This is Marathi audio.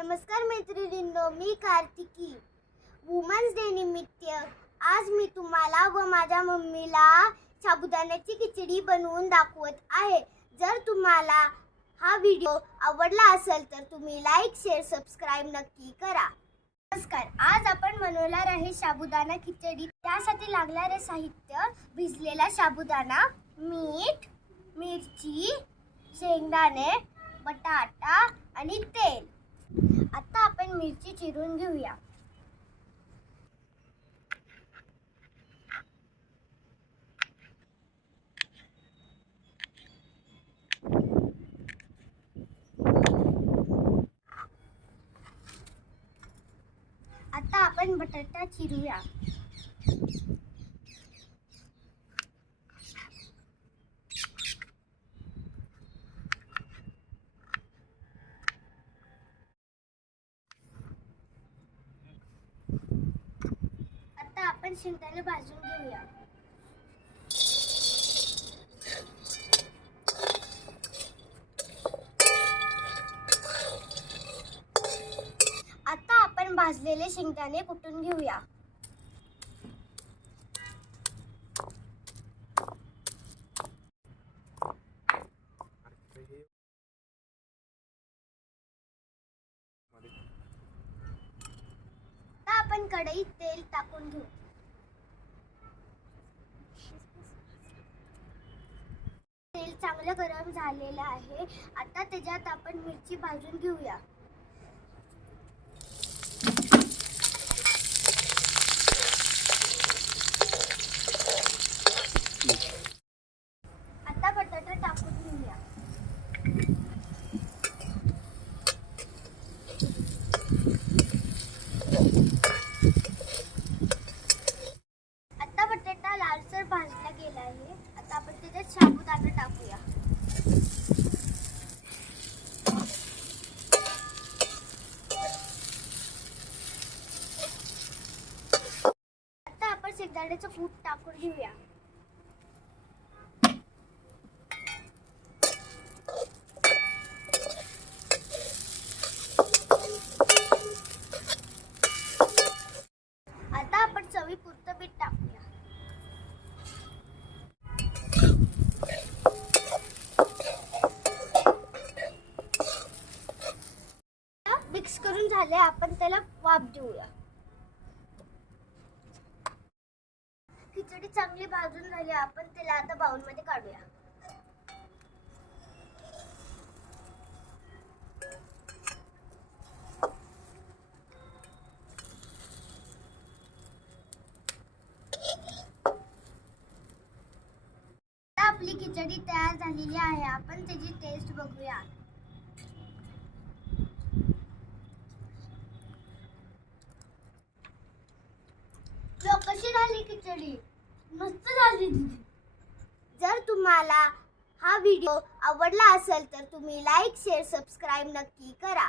नमस्कार मैत्रिणींनो, मी कार्तिकी. वुमन्स डे निमित्त आज मी तुम्हाला व माझ्या मम्मीला साबुदाण्याची खिचडी बनवून दाखवत आहे. जर तुम्हाला हा व्हिडिओ आवडला असेल तर तुम्ही लाईक, शेअर, सबस्क्राईब नक्की करा. नमस्कार. आज आपण बनवणार आहे साबुदाणा खिचडी. त्यासाठी लागणारे साहित्य: भिजलेला साबुदाणा, मीठ, मिरची, शेंगदाणे, बटाटा आणि तेल. आता आपण मिरची चिरून घेऊया. आता आपण बटाटा चिरूया. आता आपण शेंगदाणे भाजून घेऊया. आता आपण भाजलेले शेंगदाणे कुटून घेऊया. आता आपण कढईत तेल टाकून घेऊ. तेल चांगलं गरम झालेलं आहे. आता त्याच्यात आपण मिरची भाजून घेऊया. आता बटाटा टाकून घेऊया. आता बटाटा लालसर भाजला गेला आहे. आता आपण त्याच्यात साबुदाणा टाकूया. आता आपण शेंगदाण्याचं कूट टाकून घेऊया. आता आपण चवीपुरतं मीठ टाकूया. मिक्स करून झाले. आपण त्याला वाफ देऊया. खिचडी चांगली भाजून झाली. आपण त्याला आता बाउल मध्ये काढूया. आपली खिचडी तयार झालेली आहे. आपण त्याची टेस्ट बघूया. कशी झाली खिचडी? मस्त झाली. जर तुम्हाला हा व्हिडिओ आवडला असेल तर तुम्ही लाईक, शेअर, सबस्क्राईब नक्की करा.